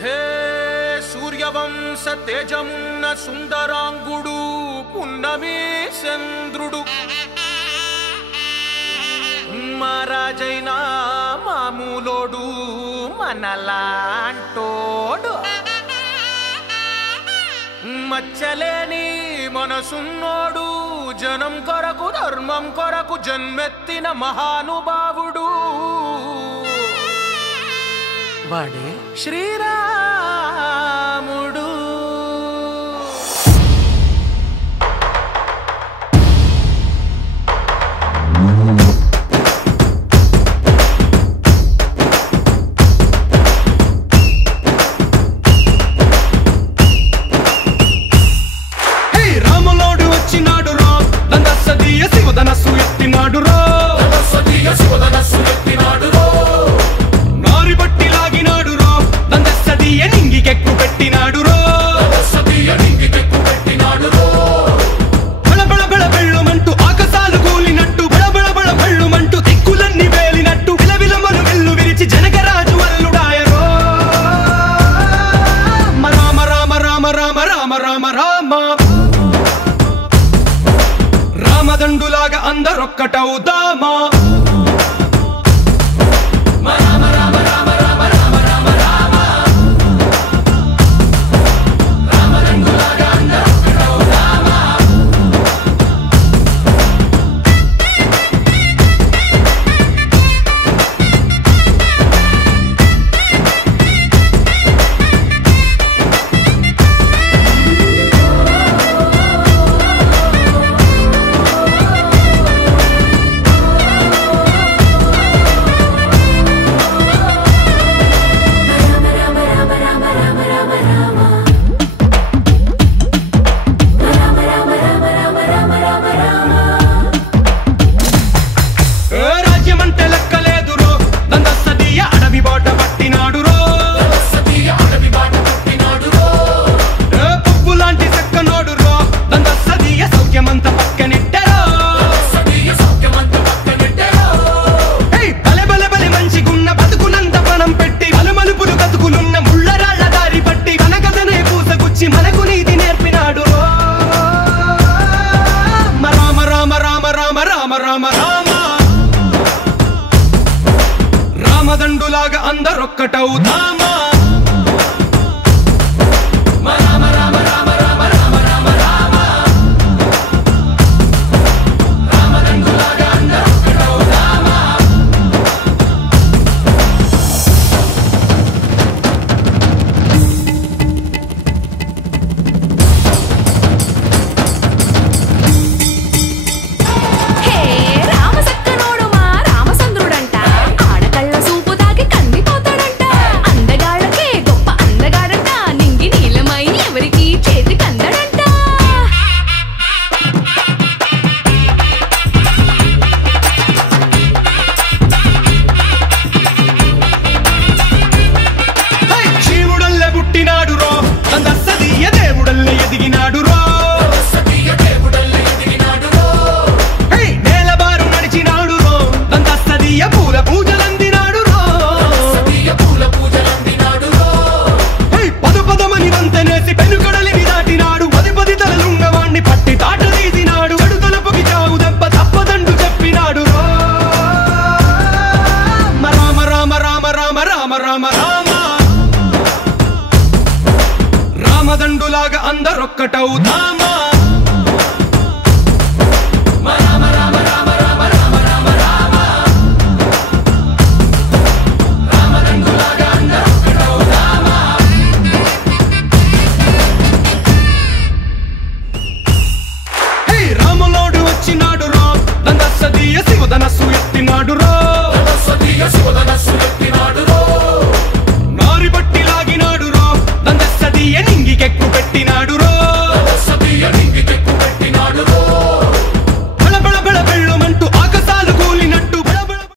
హే సూర్యవంశ తేజమున్న సుందరాంగుడు పున్నమి చంద్రుడు మహారాజైనా మామూలోడు మనలాంటోడు మచ్చలేని మనసున్నోడు జనం కొరకు ధర్మం కొరకు జన్మెత్తిన మహానుభావుడు వాడే శ్రీరాముడు. శివధనస్సు ఎత్తినాడు రో నారి బట్టి లాగినాడు రో దందస్సదీయ నింగికెక్కు పెట్టినాడు రో బళబళ బళ బెళ్ళుమంటూ ఆకాశాలు కూలినట్టు బళబళ బళ బెళ్ళుమంటూ దిక్కులన్నీ వేలినట్టు విలవిలమను వెల్లు విరిచి జనకరాజు అల్లుడాయరో రామ రామ రామ రామ రామ రామ రామ రామదండులాగా అందరొక్కటవుదామా. మనకు నీతి నేర్పినాడు రామ రామ రామ రామ రామ రామ రామ రామదండులాగా అందరొక్కటవుదామా. రామదండులాగా అందరొక్కటవుదామా. రాములోడు వచ్చినాడు రో దందస్సదీయ శివధనస్సు ఎత్తినాడు రో